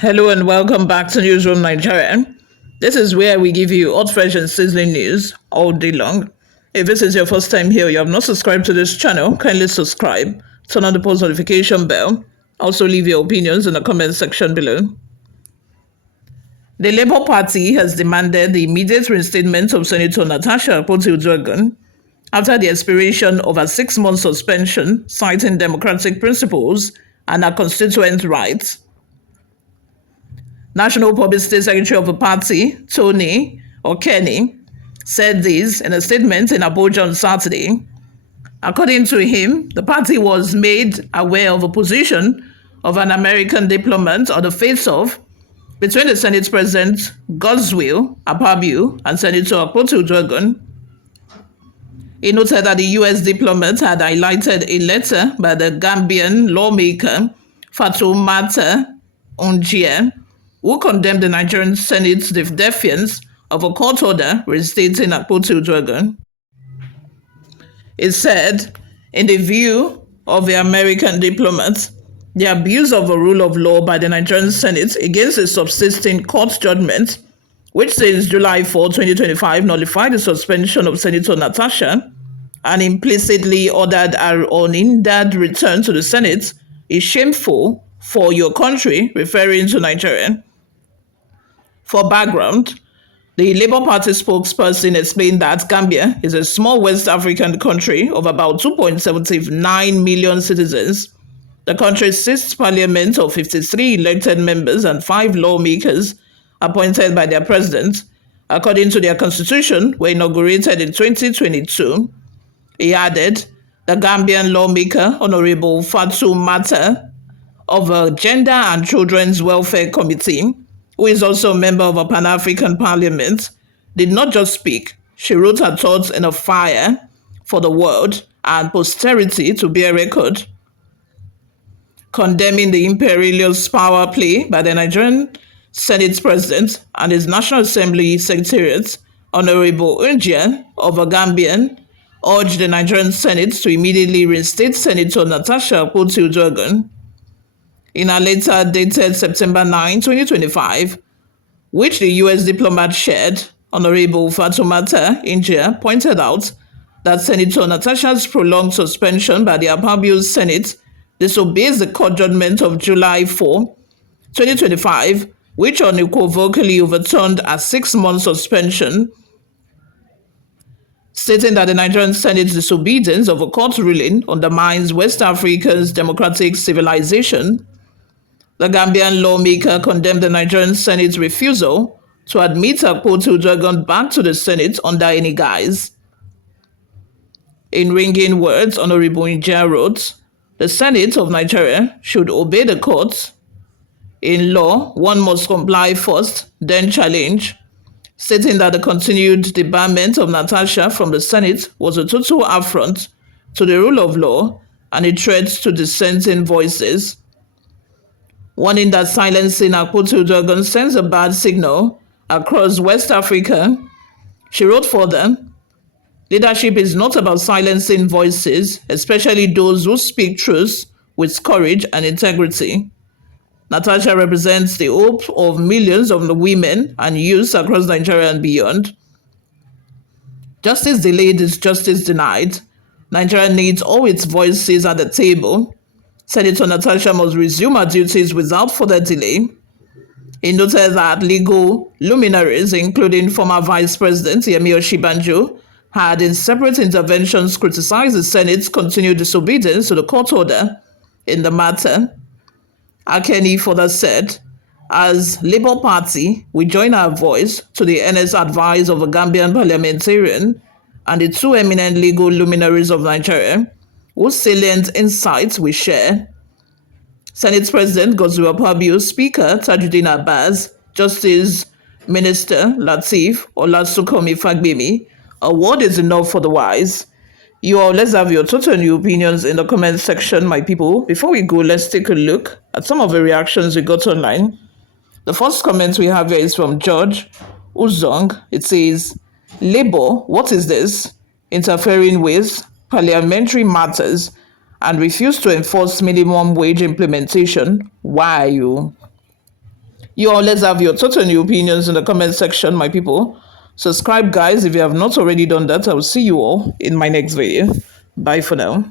Hello and welcome back to Newsroom Nigeria. This is where we give you hot, fresh, and sizzling news all day long. If this is your first time here, you have not subscribed to this channel, kindly subscribe, turn on the post notification bell. Also, leave your opinions in the comment section below. The Labour Party has demanded the immediate reinstatement of Senator Natasha Castigated after the expiration of a 6-month suspension, citing democratic principles and her constituent rights. National Publicity Secretary of the party, Tony Okoye, said this in a statement in Abuja on Saturday. According to him, the party was made aware of a position of an American diplomat on the face-off between the Senate President Godswill Akpabio and Senator Akpabio. He noted that the U.S. diplomat had highlighted a letter by the Gambian lawmaker Fatoumata Unjie, who condemned the Nigerian Senate's defiance of a court order reinstating Akpabio. It said, in the view of the American diplomats, the abuse of the rule of law by the Nigerian Senate against a subsisting court judgment, which since July 4, 2025, nullified the suspension of Senator Natasha and implicitly ordered her unhindered return to the Senate, is shameful for your country, referring to Nigeria. For background, the Labour Party spokesperson explained that Gambia is a small West African country of about 2.79 million citizens. The country's sixth parliament of 53 elected members and 5 lawmakers appointed by their president, according to their constitution, were inaugurated in 2022. He added, the Gambian lawmaker, Honorable Fatoumata, of the Gender and Children's Welfare Committee, who is also a member of a Pan-African Parliament, did not just speak. She wrote her thoughts in a fire for the world and posterity to bear record, condemning the imperious power play by the Nigerian Senate President and his National Assembly Secretariat. Honorable Unjie of the Gambian urged the Nigerian Senate to immediately reinstate Senator Natasha Castigated. In a letter dated September 9, 2025, which the U.S. diplomat shared, Honorable Fatoumata Unjie pointed out that Senator Natasha's prolonged suspension by the Akpabio Senate disobeys the court judgment of July 4, 2025, which unequivocally overturned a 6-month suspension, stating that the Nigerian Senate's disobedience of a court ruling undermines West Africa's democratic civilization. The Gambian lawmaker condemned the Nigerian Senate's refusal to admit Akpabio back to the Senate under any guise. In ringing words, Honorable Unjie wrote, the Senate of Nigeria should obey the courts. In law, one must comply first, then challenge, stating that the continued debarment of Natasha from the Senate was a total affront to the rule of law and a threat to dissenting voices, warning that silencing Akpabio sends a bad signal across West Africa. She wrote further, leadership is not about silencing voices, especially those who speak truth with courage and integrity. Natasha represents the hope of millions of women and youths across Nigeria and beyond. Justice delayed is justice denied. Nigeria needs all its voices at the table. Senator Natasha must resume her duties without further delay. He noted that legal luminaries, including former Vice President Yemi Osinbajo, had in separate interventions criticized the Senate's continued disobedience to the court order in the matter. Akeni further said, as Labour Party, we join our voice to the earnest advice of a Gambian parliamentarian and the 2 eminent legal luminaries of Nigeria, whose salient insights we share. Senate President Godswill Akpabio, Speaker Tajuddin Abbas, Justice Minister Lateef Olasunkanmi Fagbemi, a word is enough for the wise. You all, let's have your total new opinions in the comment section, my people. Before we go, let's take a look at some of the reactions we got online. The first comment we have here is from George Uzong. It says, Labour, what is this? Interfering with parliamentary matters and refuse to enforce minimum wage implementation. Why are you? You all, let's have your thoughts and your opinions in the comment section, my people. Subscribe, guys, if you have not already done that. I will see you all in my next video. Bye for now.